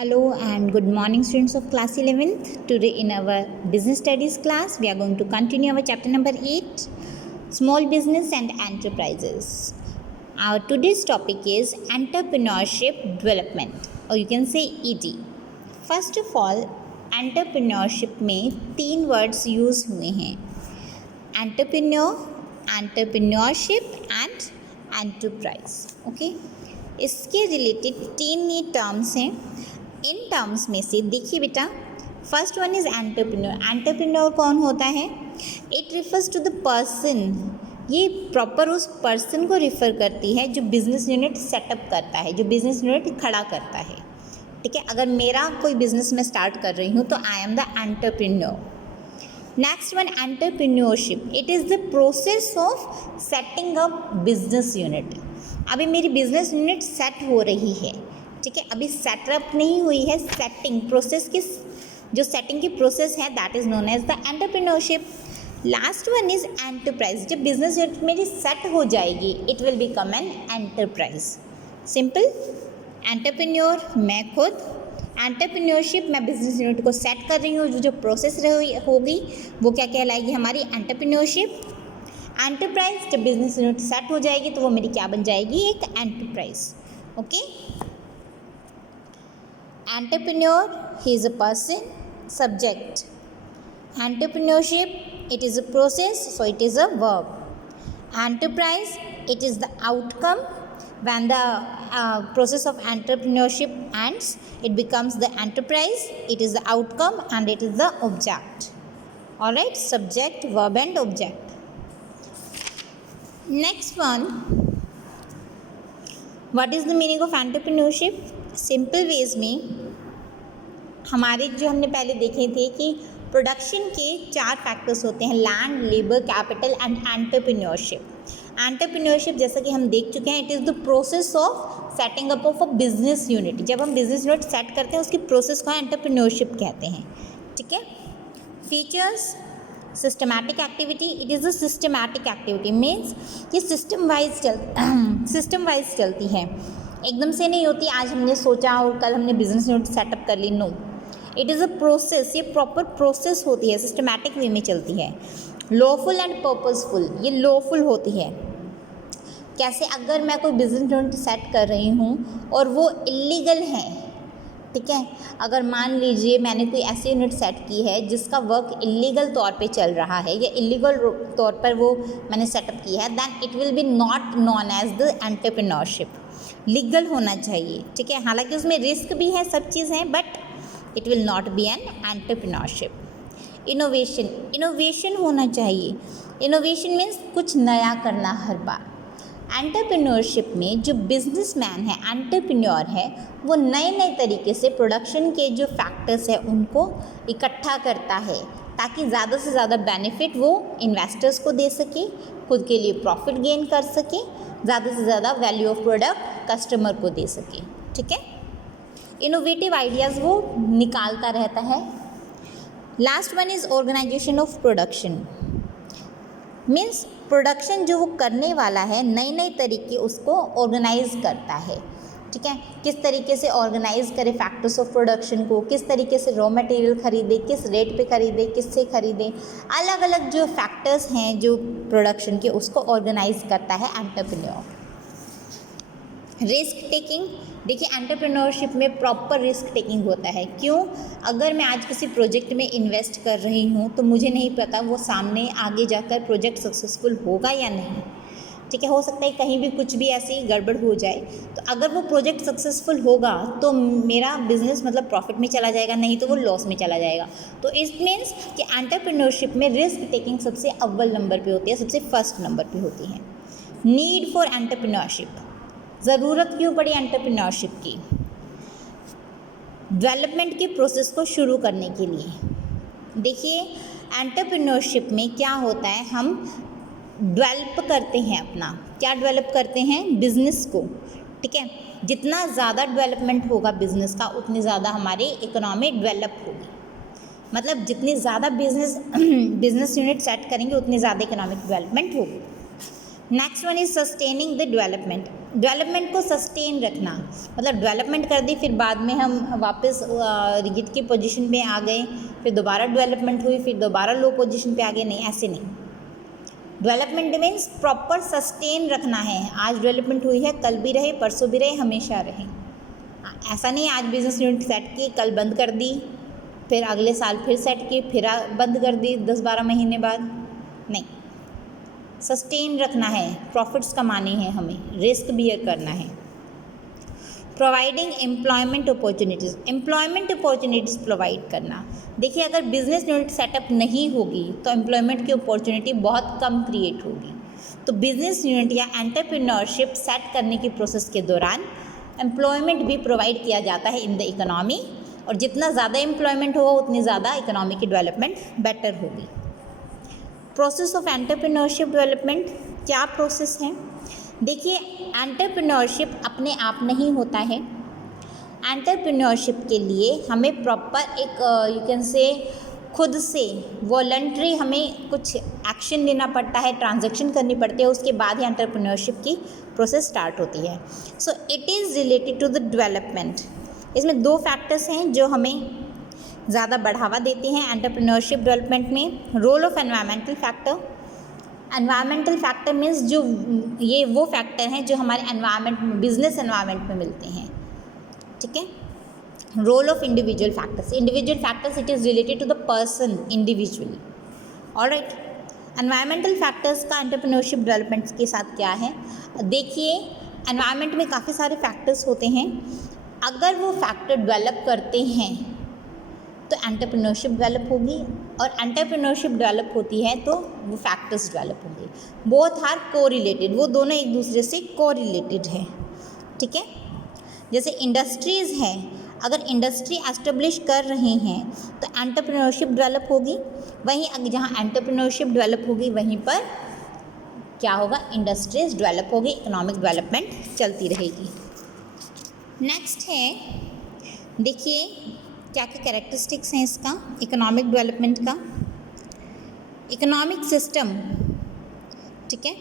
Hello and good morning, students of class 11th. Today in our business studies class we are going to continue our chapter number 8, small business and enterprises. Our today's topic is entrepreneurship development, or you can say ED. First of all, entrepreneurship में 3 words use हुए हैं: entrepreneur, entrepreneurship and enterprise. Okay, इसके related 3 ये terms हैं. In terms में से देखिए बेटा, first one is entrepreneur. Entrepreneur कौन होता है? It refers to the person. ये प्रॉपर उस पर्सन को रिफ़र करती है जो बिज़नेस यूनिट सेटअप करता है, जो बिज़नेस यूनिट खड़ा करता है. ठीक है, अगर मेरा कोई बिज़नेस मैं स्टार्ट कर रही हूँ तो I am the entrepreneur. Next one, entrepreneurship. It is the process of setting up business unit. अभी मेरी बिजनेस यूनिट सेट हो रही है. ठीक है, अभी सेटअप नहीं हुई है, सेटिंग प्रोसेस की जो सेटिंग की प्रोसेस है that is known as the entrepreneurship. Last one is enterprise. जब बिजनेस यूनिट मेरी सेट हो जाएगी it will become an enterprise. Simple. Entrepreneur मैं खुद, एंटरप्रेन्योरशिप मैं बिजनेस यूनिट को सेट कर रही हूँ, जो प्रोसेस होगी वो क्या कहलाएगी? हमारी एंटरप्रेन्योरशिप. एंटरप्राइज जब बिजनेस यूनिट सेट हो जाएगी तो वो मेरी क्या बन जाएगी? एक enterprise. Okay. Entrepreneur, he is a person. Subject, entrepreneurship, it is a process, so it is a verb. Enterprise, it is the outcome. When the process of entrepreneurship ends, it becomes the enterprise. It is the outcome and it is the object. Alright, subject, verb and object. Next one, what is the meaning of entrepreneurship? Simple ways में हमारे जो हमने पहले देखे थे कि production के 4 factors होते हैं: land, labour, capital and entrepreneurship. Entrepreneurship जैसा कि हम देख चुके हैं, it is the process of setting up of a business unit. जब हम बिजनेस यूनिट सेट करते हैं उसकी प्रोसेस को एंटरप्रेन्योरशिप कहते हैं. ठीक है. Features, systematic activity. It is a systematic activity means ये सिस्टम वाइज चलती है, एकदम से नहीं होती. आज हमने सोचा और कल हमने बिजनेस यूनिट सेटअप कर ली. No, it is a process. ये प्रॉपर प्रोसेस होती है, सिस्टमैटिक वे में चलती है. Lawful and purposeful. ये लॉफुल होती है. कैसे? अगर मैं कोई बिजनेस यूनिट सेट कर रही हूँ और वो इलीगल है, ठीक है, अगर मान लीजिए मैंने कोई ऐसी यूनिट सेट की है जिसका वर्क इलीगल तौर पे चल रहा है या इलीगल तौर पर वो मैंने सेटअप की है, then it will be not known as the entrepreneurship. Legal होना चाहिए. ठीक है, हालांकि उसमें रिस्क भी है, सब चीज़ है, but it will not be N entrepreneurship. Innovation होना चाहिए. इनोवेशन मीन्स कुछ नया करना हर बार. एंटरप्रेन्योरशिप में जो बिजनेसमैन है, एंटरप्रेन्योर है, वो नए नए तरीके से प्रोडक्शन के जो फैक्टर्स है उनको इकट्ठा करता है ताकि ज़्यादा से ज़्यादा बेनिफिट वो इन्वेस्टर्स को दे सके, खुद के लिए प्रॉफिट गेन कर सके, ज़्यादा से ज़्यादा वैल्यू ऑफ प्रोडक्ट कस्टमर को दे सके. ठीक है. इनोवेटिव आइडियाज़ वो निकालता रहता है. Last one is organisation of production. Means production जो वो करने वाला है नए नए तरीके उसको ऑर्गेनाइज करता है. ठीक है, किस तरीके से ऑर्गेनाइज करे फैक्टर्स ऑफ प्रोडक्शन को, किस तरीके से रॉ मटेरियल खरीदे, किस रेट पे खरीदे, किससे खरीदे, अलग अलग जो फैक्टर्स हैं जो प्रोडक्शन के उसको ऑर्गेनाइज करता है एंटरप्रेन्योर. Risk taking. देखिए, एंटरप्रेन्योरशिप में प्रॉपर रिस्क टेकिंग होता है. क्यों? अगर मैं आज किसी प्रोजेक्ट में इन्वेस्ट कर रही हूँ तो मुझे नहीं पता वो सामने आगे जाकर प्रोजेक्ट सक्सेसफुल होगा या नहीं. ठीक है, हो सकता है कहीं भी कुछ भी ऐसी गड़बड़ हो जाए. तो अगर वो प्रोजेक्ट सक्सेसफुल होगा तो मेरा बिजनेस मतलब प्रॉफिट में चला जाएगा, नहीं तो वो लॉस में चला जाएगा. तो इट मीन्स कि एंटरप्रेन्योरशिप में रिस्क टेकिंग सबसे अव्वल नंबर पे होती है, सबसे फर्स्ट नंबर पे होती है. Need for entrepreneurship. ज़रूरत क्यों पड़ी एंटरप्रेन्योरशिप की? डेवलपमेंट के प्रोसेस को शुरू करने के लिए. देखिए, एंटरप्रेन्योरशिप में क्या होता है, हम डेवलप करते हैं अपना. क्या डेवलप करते हैं? बिजनेस को. ठीक है, जितना ज़्यादा डेवलपमेंट होगा बिजनेस का उतनी ज़्यादा हमारी इकोनॉमी डेवलप होगी. मतलब जितनी ज़्यादा बिजनेस यूनिट सेट करेंगे उतनी ज़्यादा इकोनॉमिक डेवलपमेंट होगी. Next one is sustaining the development. Development को सस्टेन रखना, मतलब डेवलपमेंट कर दी फिर बाद में हम वापस रिजिड की पोजीशन पे आ गए, फिर दोबारा डेवलपमेंट हुई, फिर दोबारा लो पोजीशन पे आ गए, नहीं ऐसे नहीं। डेवलपमेंट मीन्स प्रॉपर सस्टेन रखना है, आज डेवलपमेंट हुई है कल भी रहे, परसों भी रहे, हमेशा रहे। ऐसा नहीं आज बिजनेस यूनिट सेट की कल बंद कर दी, फिर अगले साल फिर सेट की फिर बंद कर दी 10-12 महीने बाद, नहीं। सस्टेन रखना है, प्रॉफिट्स कमाने हैं, हमें रिस्क बियर करना है। प्रोवाइडिंग एम्प्लॉयमेंट अपॉर्चुनिटीज़ प्रोवाइड करना। देखिए अगर बिजनेस यूनिट सेटअप नहीं होगी तो एम्प्लॉयमेंट की अपॉर्चुनिटी बहुत कम क्रिएट होगी। तो बिजनेस यूनिट या एंटरप्रेन्योरशिप सेट करने की प्रोसेस के दौरान एम्प्लॉयमेंट भी प्रोवाइड किया जाता है इन द इकोनॉमी, और जितना ज़्यादा एम्प्लॉयमेंट होगा उतनी ज़्यादा इकोनॉमी की डेवलपमेंट बेटर होगी। प्रोसेस ऑफ एंटरप्रेन्योरशिप डेवलपमेंट क्या प्रोसेस है? देखिए एंटरप्रेन्योरशिप अपने आप नहीं होता है। एंटरप्रेन्योरशिप के लिए हमें प्रॉपर एक यू कैन से खुद से वॉलंटरी हमें कुछ एक्शन लेना पड़ता है, ट्रांजैक्शन करनी पड़ती है, उसके बाद ही एंटरप्रेन्योरशिप की प्रोसेस स्टार्ट होती है। So it is related to the development. इसमें 2 फैक्टर्स हैं जो हमें ज़्यादा बढ़ावा देते हैं एंटरप्रेन्योरशिप डेवलपमेंट में। Role of environmental factor. Environmental factor means जो ये वो फैक्टर हैं जो हमारे एनवायरमेंट बिजनेस एनवायरमेंट में मिलते हैं, ठीक है। Role of individual factors. Individual factors it is related to the person individually, alright. Environmental factors का एंटरप्रेन्योरशिप डेवलपमेंट के साथ क्या है? देखिए एनवायरमेंट में काफ़ी सारे फैक्टर्स होते हैं, अगर वो फैक्टर डेवलप करते हैं तो एंटरप्रेन्योरशिप डेवलप होगी, और एंटरप्रेन्योरशिप डेवलप होती है तो वो फैक्टर्स डेवलप होंगे। बोथ आर कोरिलेटेड, वो दोनों एक दूसरे से कोरिलेटेड है, ठीक है। जैसे इंडस्ट्रीज़ हैं, अगर इंडस्ट्री एस्टेब्लिश कर रहे हैं तो एंटरप्रेन्योरशिप डेवलप होगी, वहीं जहाँ एंटरप्रेन्योरशिप डेवलप होगी वहीं पर क्या होगा? इंडस्ट्रीज डेवलप होगी, इकोनॉमिक डेवलपमेंट चलती रहेगी। नेक्स्ट है, देखिए क्या क्या कैरेक्टरिस्टिक्स हैं इसका इकोनॉमिक डेवलपमेंट का। इकोनॉमिक सिस्टम, ठीक है,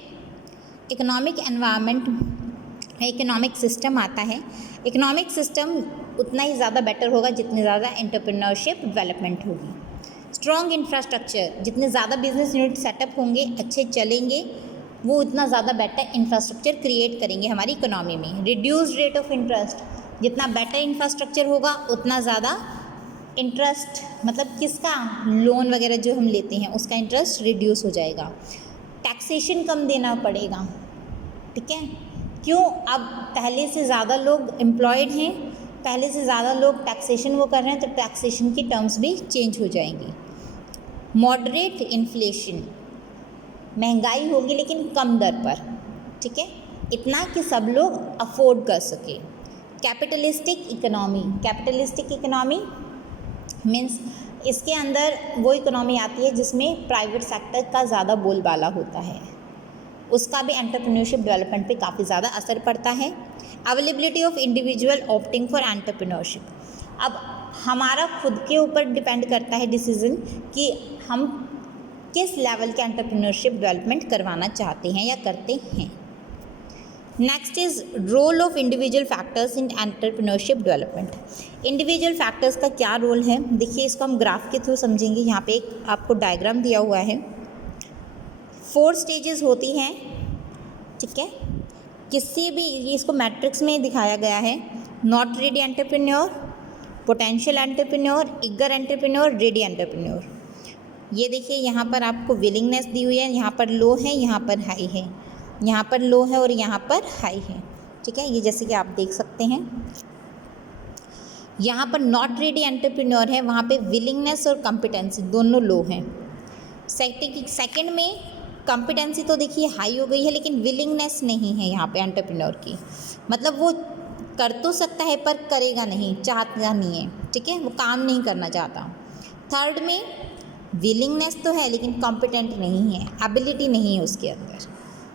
इकोनॉमिक एनवायरनमेंट, इकोनॉमिक सिस्टम आता है। इकोनॉमिक सिस्टम उतना ही ज़्यादा बेटर होगा जितनी ज़्यादा एंटरप्रेन्योरशिप डेवलपमेंट होगी। स्ट्रॉन्ग इंफ्रास्ट्रक्चर, जितने ज़्यादा बिजनेस यूनिट सेटअप होंगे, अच्छे चलेंगे, वो उतना ज़्यादा बेटर इंफ्रास्ट्रक्चर क्रिएट करेंगे हमारी इकोनॉमी में। रिड्यूस रेट ऑफ इंटरेस्ट, जितना बेटर इंफ्रास्ट्रक्चर होगा उतना ज़्यादा इंटरेस्ट, मतलब किसका? लोन वगैरह जो हम लेते हैं उसका इंटरेस्ट रिड्यूस हो जाएगा। टैक्सेशन कम देना पड़ेगा, ठीक है। क्यों? अब पहले से ज़्यादा लोग एम्प्लॉयड हैं, पहले से ज़्यादा लोग टैक्सेशन वो कर रहे हैं, तो टैक्सेशन की टर्म्स भी चेंज हो जाएंगी। मॉडरेट इन्फ्लेशन, महंगाई होगी लेकिन कम दर पर, ठीक है, इतना कि सब लोग अफोर्ड कर सके। Capitalistic economy, capitalistic economy means इसके अंदर वो इकोनॉमी आती है जिसमें प्राइवेट सेक्टर का ज़्यादा बोलबाला होता है, उसका भी एंटरप्रेन्योरशिप डेवलपमेंट पे काफ़ी ज़्यादा असर पड़ता है। Availability of individual opting for entrepreneurship, अब हमारा खुद के ऊपर डिपेंड करता है डिसीजन कि हम किस लेवल के एंटरप्रेन्योरशिप डेवलपमेंट करवाना चाहते हैं या करते हैं। Next is role of individual factors in entrepreneurship development. Individual factors का क्या रोल है? देखिए इसको हम ग्राफ के थ्रू समझेंगे। यहाँ पे एक आपको डायग्राम दिया हुआ है, 4 स्टेजेस होती हैं, ठीक है। किसी भी इसको मैट्रिक्स में दिखाया गया है, not ready entrepreneur, potential entrepreneur, eager entrepreneur, ready entrepreneur. ये देखिए यहाँ पर आपको विलिंगनेस दी हुई है, यहाँ पर लो है, यहाँ पर हाई है, यहाँ पर लो है और यहाँ पर हाई है, ठीक है। ये जैसे कि आप देख सकते हैं, यहाँ पर नॉट रेडी एंटरप्रेन्योर है, वहाँ पे विलिंगनेस और कॉम्पिटेंसी दोनों लो हैं। सेकंड में कॉम्पिटेंसी तो देखिए हाई हो गई है लेकिन विलिंगनेस नहीं है यहाँ पे एंटरप्रेन्योर की, मतलब वो कर तो सकता है पर करेगा नहीं, चाहता नहीं है, ठीक है, वो काम नहीं करना चाहता। थर्ड में विलिंगनेस तो है लेकिन कॉम्पिटेंट नहीं है, एबिलिटी नहीं है उसके अंदर।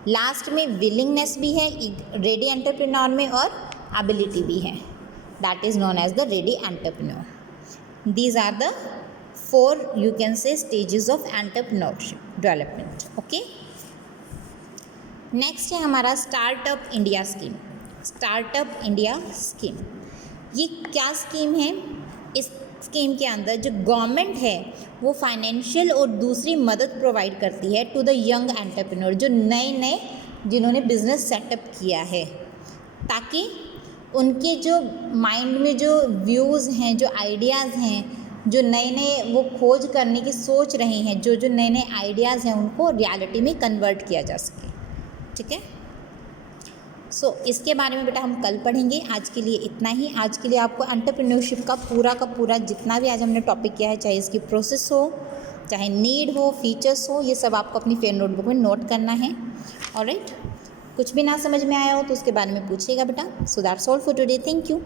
लास्ट में विलिंगनेस भी है रेडी एंटरप्रेन्योर में और एबिलिटी भी है, that is known as the ready entrepreneur. These are the 4 you can say stages of entrepreneurship development, okay. Next है हमारा startup India scheme. Startup India scheme ये क्या स्कीम है? इस स्कीम के अंदर जो गवर्नमेंट है वो फाइनेंशियल और दूसरी मदद प्रोवाइड करती है टू द यंग एंटरप्रेन्योर, जो नए जिन्होंने बिज़नेस सेटअप किया है, ताकि उनके जो माइंड में जो व्यूज़ हैं, जो आइडियाज़ हैं, जो नए वो खोज करने की सोच रहे हैं, जो नए आइडियाज़ हैं, उनको रियलिटी में कन्वर्ट किया जा सके। ठीक है, इसके बारे में बेटा हम कल पढ़ेंगे। आज के लिए इतना ही। आज के लिए आपको एंटरप्रेन्योरशिप का पूरा जितना भी आज हमने टॉपिक किया है, चाहे इसकी प्रोसेस हो, चाहे नीड हो, फीचर्स हो, ये सब आपको अपनी फेयर नोटबुक में नोट करना है। ऑलराइट, कुछ भी ना समझ में आया हो तो उसके बारे में पूछिएगा बेटा। So that's all for today. Thank you.